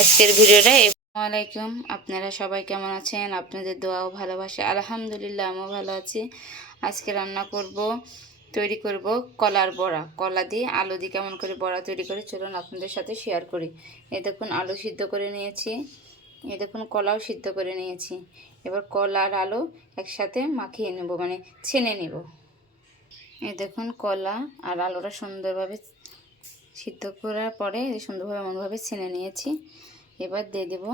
আজকের ভিডিওটা। আসসালামু আলাইকুম, আপনারা সবাই কেমন আছেন? আপনাদের দোয়া ও ভালোবাসা আলহামদুলিল্লাহ আমিও ভালো আছি। আজকে রান্না তৈরি করব কলার বড়া। কলা দিয়ে আলু দিয়ে কেমন করে বড়া তৈরি করে চলুন আপনাদের সাথে শেয়ার করি। এই দেখুন আলু সিদ্ধ করে নিয়েছি, এই দেখুন কলাও সিদ্ধ করে নিয়েছি। এবার কলা আর আলু একসাথে মাখিয়ে নেব, মানে ছেনে নেব। এই দেখুন কলা আর আলুটা সুন্দরভাবে সিদ্ধ করার পরে সুন্দরভাবে এমনভাবে ছেনে নিয়েছি। এবার দিয়ে দেব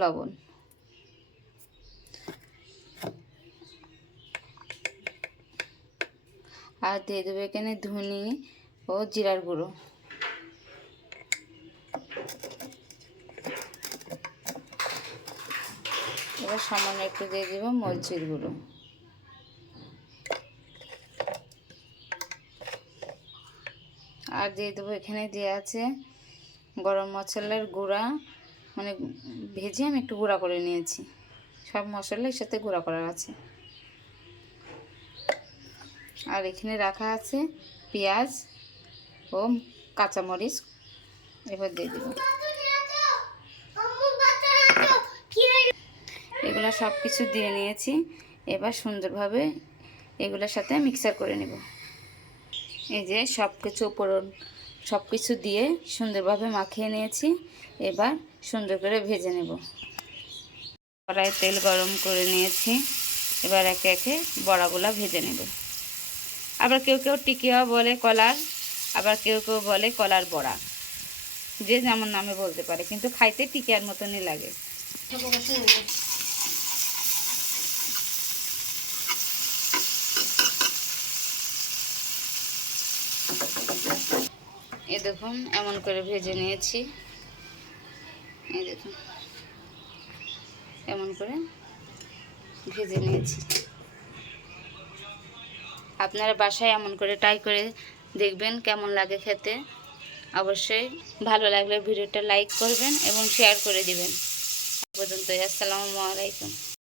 লবণ, আর দিয়ে দেবো এখানে ধনে ও জিরার গুঁড়ো। এবার সামান্য একটু দিয়ে দেব মরিচের গুঁড়ো। আর দিয়ে দেবো এখানে দেওয়া আছে গরম মশলার গুঁড়া, মানে ভেজে আমি একটু গুঁড়া করে নিয়েছি। সব মশলা এর সাথে গুঁড়া করা আছে। আর এখানে রাখা আছে পেঁয়াজ ও কাঁচামরিচ। এবার দিয়ে দেব এগুলো সব কিছু দিয়ে নিয়েছি। এবার সুন্দরভাবে এগুলোর সাথে মিক্সার করে নেব। এই যে সব কিছু দিয়ে সুন্দরভাবে মাখিয়ে নিয়েছি। এবার সুন্দর করে ভেজে নেব। কড়াইয়ে তেল গরম করে নিয়েছি। এবার একে একে বড়াগুলো ভেজে নেব। আবার কেউ কেউ টিকিয়া বলে কলার, আবার কেউ কেউ বলে কলার বড়া, যে যেমন নামে বলতে পারে, কিন্তু খাইতে টিকিয়ার মতনই লাগে। এই দেখুন এমন করে ভেজে নিয়েছি। এই দেখুন এমন করে ভেজে নিয়েছি। আপনারা বাসায় এমন করে ট্রাই করে দেখবেন কেমন লাগে খেতে। অবশ্যই ভালো লাগলে ভিডিওটা লাইক করবেন এবং শেয়ার করে দিবেন। পর্যন্তই, আসসালামু আলাইকুম।